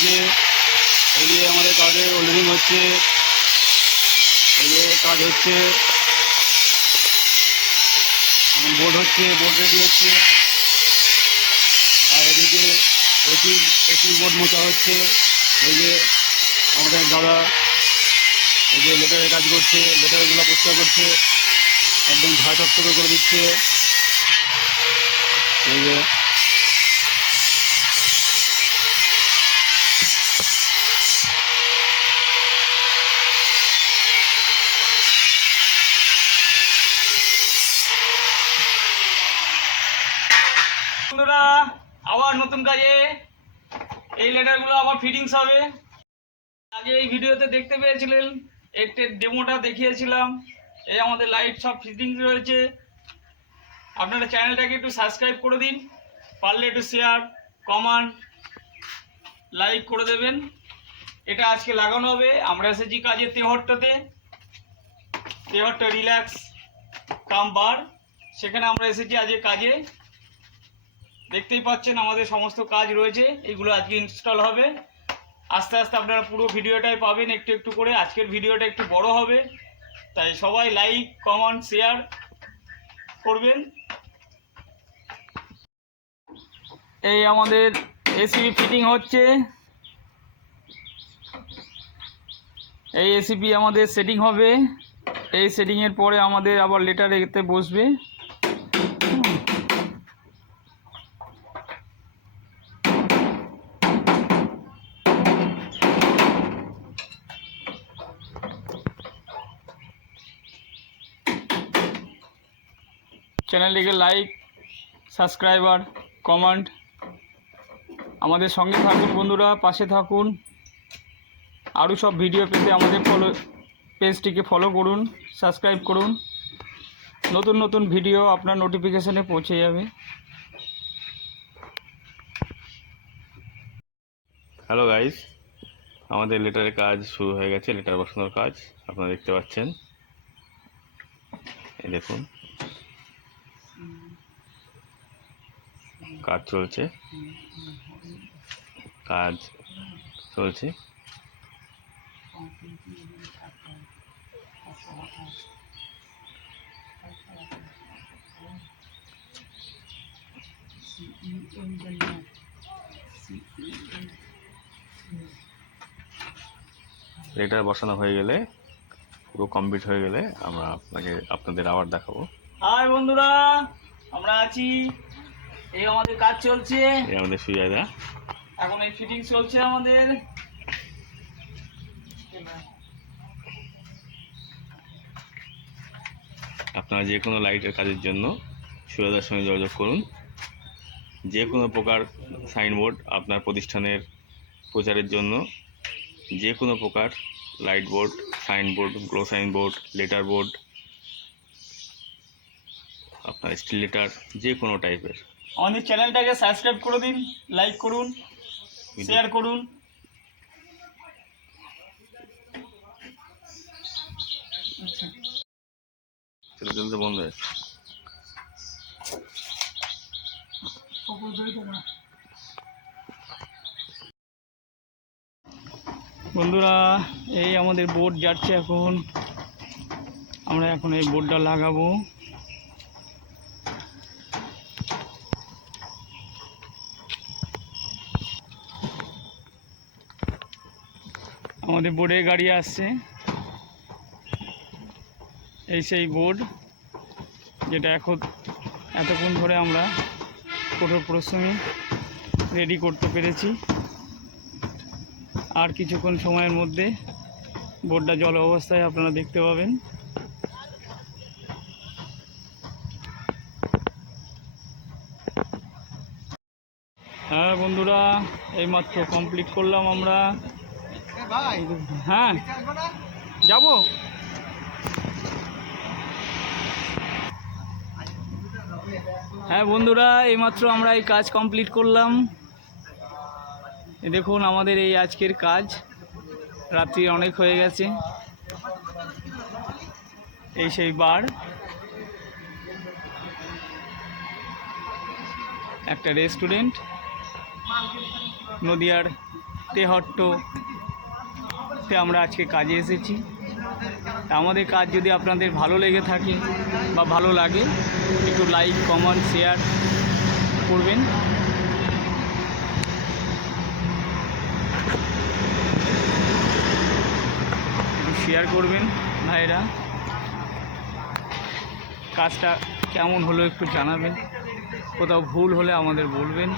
কাজে এই যে আমাদের কাজে ওয়েল্ডিং হচ্ছে, এই যে কাজ হচ্ছে, বোর্ড হচ্ছে, বোর্ড রেডি হচ্ছে। আর এদিকে এসি বোর্ড মোচা হচ্ছে। এই যে আমাদের দাদা এই যে লেটারের কাজ করছে, লেটারগুলো পরিষ্কার করছে, একদম ঝাঁ চকচকে করে দিচ্ছে। এই যে বন্ধুরা আবার নতুন কাজে এই লেটারগুলো আবার ফিটিংস হবে। আগে এই ভিডিওতে দেখতে পেয়েছিলেন, একটু ডেমোটা দেখিয়েছিলাম। এই আমাদের লাইট সব ফিটিংস রয়েছে। আপনারা চ্যানেলটাকে একটু সাবস্ক্রাইব করে দিন, পারলে একটু শেয়ার, কমেন্ট, লাইক করে দেবেন। এটা আজকে লাগানো হবে। আমরা এসেছি কাজে তেহট্টতে, তেহট্ট রিল্যাক্স কাম বার, সেখানে আমরা এসেছি আজকে কাজে। দেখতেই পাচ্ছেন আমাদের সমস্ত কাজ রয়েছে, এগুলো আজকে ইনস্টল হবে। আস্তে আস্তে আপনারা পুরো ভিডিওটাই পাবেন একটু একটু করে। আজকের ভিডিওটা একটু বড় হবে, তাই সবাই লাইক, কমেন্ট, শেয়ার করবেন। এই আমাদের এসিপি ফিটিং হচ্ছে। এই এসিপি আমাদের সেটিং হবে। এই সেটিংয়ের পরে আমাদের আবার লেটার এতে বসবে। চ্যানেলটিকে লাইক, সাবস্ক্রাইবার, কমেন্ট, আমাদের সঙ্গে থাকুন বন্ধুরা, পাশে থাকুন। আরও সব ভিডিও পেতে আমাদের পেজটিকে ফলো করুন, সাবস্ক্রাইব করুন। নতুন নতুন ভিডিও আপনার নোটিফিকেশনে পৌঁছে যাবে। হ্যালো গাইস, আমাদের লেটারের কাজ শুরু হয়ে গেছে। লেটার বসানোর কাজ আপনারা দেখতে পাচ্ছেন। এই দেখুন কাজ চলছে, কাজ চলছে। লেটার বসানো হয়ে গেলে, পুরো কমপ্লিট হয়ে গেলে আমরা আপনাদের আবার দেখাবো। হাই বন্ধুরা, আমরা আছি, এই আমাদের কাজ চলছে। এই আমাদের সুজাদা, এখন এই ফিটিং চলছে আমাদের। আপনারা যে কোনো লাইটের কাজের জন্য সুজাদার সঙ্গে যোগাযোগ করুন। যে কোনো প্রকার সাইনবোর্ড আপনার প্রতিষ্ঠানের প্রচারের জন্য, যে কোনো প্রকার light board, signboard, glow signboard, letter board, আপনার স্টিল লেটার, যে কোনো টাইপের। আমাদের চ্যানেলটাকে সাবস্ক্রাইব করে দিন, লাইক করুন, শেয়ার করুন। চলতে চলতে বন্ধ হয়েছে। বন্ধুরা এই আমাদের বোর্ড যাচ্ছে এখন। আমরা এখন এই বোর্ডটা লাগাবো। আমাদের বোর্ডে গাড়ি আসছে। এই সেই বোর্ড যেটা এতক্ষণ ধরে আমরা কঠোর পরিশ্রমে রেডি করতে পেরেছি। আর কিছুক্ষণ সময়ের মধ্যে বোর্ডটা জল অবস্থায় আপনারা দেখতে পাবেন। হ্যাঁ বন্ধুরা, এইমাত্র কমপ্লিট করলাম আমরা। হ্যাঁ যাব। হ্যাঁ বন্ধুরা, এইমাত্র আমরা এই কাজ কমপ্লিট করলাম। দেখুন আমাদের এই আজকের কাজ। রাত্রি অনেক হয়ে গেছে। এই সেই বার, একটা রেস্টুরেন্ট, নদিয়ার তেহট্টতে আমরা আজকে কাজে এসেছি। তা আমাদের কাজ যদি আপনাদের ভালো লেগে থাকে বা ভালো লাগে, একটু লাইক কমেন্ট শেয়ার করবেন। একটু শেয়ার করবেন ভাইরা। কাজটা কেমন হলো একটু জানাবেন, কোথাও ভুল হলে আমাদের বলবেন।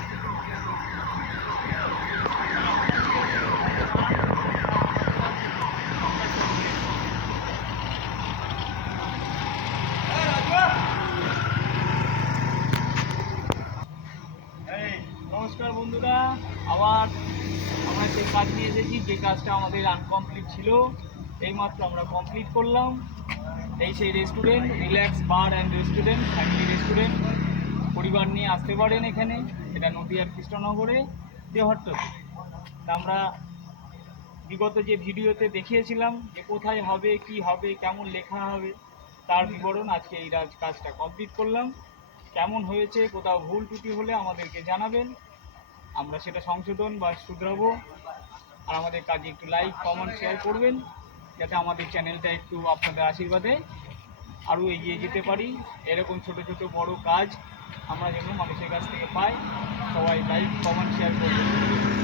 নমস্কার বন্ধুরা, আবার আমরা সেই কাজ নিয়ে এসেছি যে কাজটা আমাদের আনকমপ্লিট ছিল, এইমাত্র আমরা কমপ্লিট করলাম। এই সেই restaurant, relax bar and restaurant, family restaurant, পরিবার নিয়ে আসতে পারেন এখানে। এটা নদীয়ার কৃষ্ণনগরে, তেহট্টতে। তা আমরা বিগত যে ভিডিওতে দেখিয়েছিলাম যে কোথায় হবে, কি হবে, কেমন লেখা হবে, তার বিবরণ আজকে এই কাজটা কমপ্লিট করলাম। কেমন হয়েছে, কোথাও ভুল ত্রুটি হলে আমাদেরকে জানাবেন, আমরা সেটা সংশোধন বা শুধরাবো। আর আমাদের কাজে একটু লাইক কমেন্ট শেয়ার করবেন, যাতে আমাদের চ্যানেলটা একটু আপনাদের আশীর্বাদে আরও এগিয়ে যেতে পারি। এরকম ছোট ছোট বড় কাজ আমরা যেন মানুষের কাছ থেকে পাই। সবাই লাইক কমেন্ট শেয়ার করবেন।